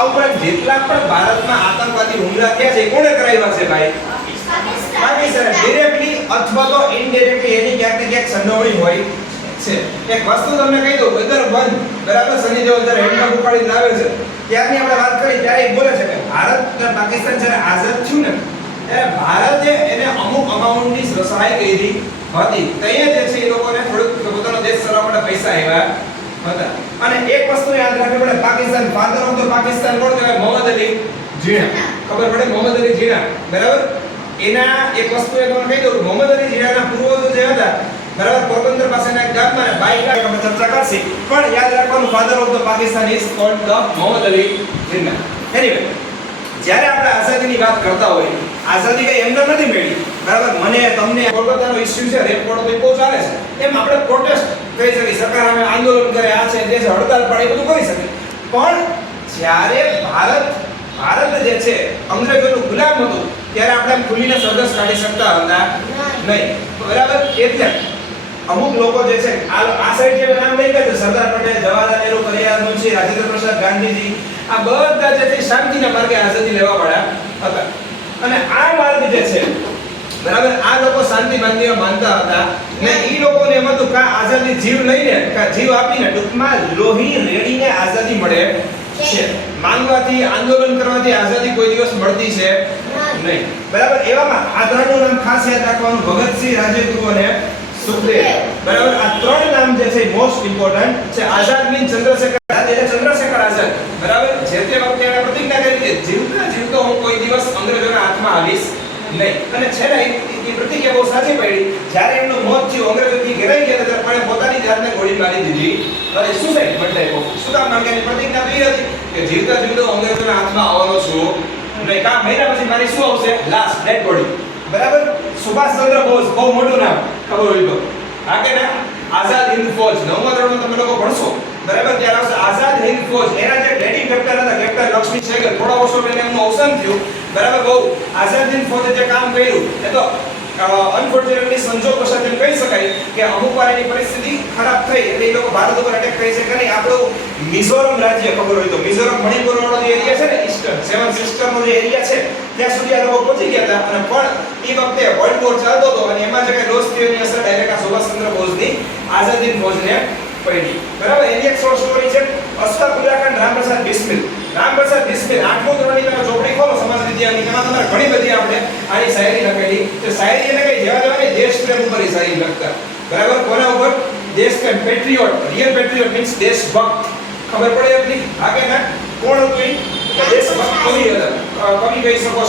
આ ઉપરાંત જેટલા પણ ભારતમાં આતંકવાદી હુમલા થયા છે કોણે કરાવ્યા છે ભાઈ? પાકિસ્તાન. ડિરેક્ટલી અથવા તો ઇનડિરેક્ટલી એની ક્યાંક ને ક્યાંક સંડોવણી હોય છે. એક વસ્તુ તમને કહી દઉં વેધર વન બરાબર? સની દેવલ જ્યારે હેન્ડમાં ઉપાડી લાવે છે. ત્યારની આપણે વાત કરી ત્યારે એ બોલે છે કે ભારત અને પાકિસ્તાન જ્યારે આઝાદ થયું ને ત્યારે ભારતે એને અમુક અમાઉન્ટની સહાય કરી હતી. ત્યાં જે છે એ લોકોને થોડુંક પોતાનો દેશ ચલાવવા માટે પૈસા આવ્યા હતા. અને એક વસ્તુ યાદ રાખવી પડે Pakistan father of the Pakistan કોણ કહેવાય? મોહમ્મદ અલી. જીણા ખબર પડે? મોહમ્મદ અલી જીણા બરાબર? એના એક વસ્તુ એ તમને કહી દઉં. મોહમ્મદ અલી જીણાના પૂર્વજો જે હતા બરાબર પોરબંદર પાસેના એક ગામમાં બાઈક આપણે ચર્ચા કરશી. પણ યાદ રાખવાનું father of the Pakistan is called the Mohammad Ali Jinnah. Anyway જ્યારે આપણે આઝાદીની વાત કરતા હોય આઝાદી કઈ એમને નથી મળી. બરાબર? મને તમને કોલકાતાનો ઇસ્યુ છે રેકોર્ડ તો બહુ ચાલે છે. એમ આપણે પ્રોટેસ્ટ કરી શકીએ. સરકાર અમે આંદોલન કરે આ છે તે હડતાલ પડે બધું કરી શકીએ. પણ જ્યારે ભારત ભારત જે છે, અંગ્રેજોનું ગુલામ હતું, ત્યારે આપણે એમ ખુલીને સરઘસ કાઢી શકતા હતા નહીં. બરાબર? એટલે અમુક લોકો જે છે, આ આ સાઈડ જે નામ લઈ ગયા સરદાર પટેલ, જવાહરલાલ નહેરુ કનૈયા મુનશી, રાજેન્દ્ર પ્રસાદ ગાંધીજી, આ બધા જે છે શાંતિના માર્ગે આઝાદી લેવા વાળા હતા. અને આ માર્ગ જે છે, બરાબર? આ લોકો શાંતિ માર્ગને માનતા હતા. ને ઈ લોકોને એમ હતું કા આઝાદી જીવ લઈને કા જીવ આપીને ટૂંકમાં લોહી રેડીને આઝાદી મળે. છે. માંગવાથી આંદોલન કરવાથી આઝાદી કોઈ દિવસ મળતી છે નહીં. બરાબર? એવામાં આ ત્રણનું નામ ખાસ યાદ રાખવાનું ભગતસિંહ રાજગુરુ અને સુખદેવ બરાબર? આ ત્રણ નામ જે છે મોસ્ટ ઇમ્પોર્ટન્ટ છે. આઝાદ મીન ચંદ્રશેખર આઝાદ એટલે ચંદ્રશેખર આઝાદ. બરાબર? જે તે વખતે એણે પ્રતિજ્ઞા કરી કે જીવતા જીવતો હું કોઈ દિવસ અંગ્રેજોના હાથમાં આવીશ. નહીં. અને છે ને એ પ્રતિજ્ઞા બહુ સાચી પડી. જ્યારે એમનું મોત થયું, અંગ્રેજોથી ઘેરાઈ ગયા ત્યારે પણ પોતાની જાતને ગોળી મારી દીધી. અને સુસાઇડ કારણ કે એની પ્રતિજ્ઞા તો એ હતી કે જીવતા જીવતો અંગ્રેજોના હાથમાં આવવાનો છું. નહીં કામ મહિના પછી મારી શું આવશે? લાસ્ટ ડેડ બોડી બરાબર? સુભાષચંદ્ર બોઝ, બહુ મોટું નામ. ખબર હોય તો. હા કે ના? આઝાદ હિન્દ ફોજ. નવમા ધોરણમાં તમે લોકો ભણશો. બરાબર? ત્યારે આવશે આઝાદ હિન્દ ફોજ. એના જે લેડી કેપ્ટન હતા કેપ્ટન લક્ષ્મી સહેગલ થોડા વર્ષો પહેલા એમનું અવસાન થયું. બરાબર, બહુ આઝાદીન ફોજે જે કામ કર્યું, એ તો અનફોર્ચ્યુનેટલી સંજોગ વસાત કહી શકાય કે અમુક વાર એની પરિસ્થિતિ ખરાબ થઈ એટલે એ લોકો ભારત ઉપર અટેક કરી શકે નહીં. આપણું મિઝોરમ રાજ્ય ખબર હોય તો, મિઝોરમ મણિપુર વાળો જે એરિયા છે ને ઈસ્ટર્ન સેવન સિસ્ટરનો જે એરિયા છે, ત્યાં સુધી આ લોકો પહોંચી ગયા હતા. અને પણ એ વખતે વર્લ્ડ વોર ચાલતો હતો અને એમાં જે કઈ લોસ અસર ડાયરેક્ટ આ સુભાષચંદ્ર બોઝની આઝાદીન ફોજને પડી. બરાબર? એની એક શોર્ટ સ્ટોરી છે અસ્તર ઉલ્લાખંડ રામપ્રસાદ બિસ્મિલ. રામપ્રસાદ બિસ્મિલ આની શાયરી લખેલી તો શાયરી એને કઈ જેવા જેવા દેશ પ્રેમ ઉપર શાયરી લખતા. બરાબર? કોના ઉપર? દેશ પ્રેમ. પેટ્રિયોટ રિયલ પેટ્રિયોટ મીન્સ દેશભક્ત. ખબર પડે એટલી આગળ કે ના? કોણ હતું દેશભક્ત. કવિ હતા કવિ કહી શકો?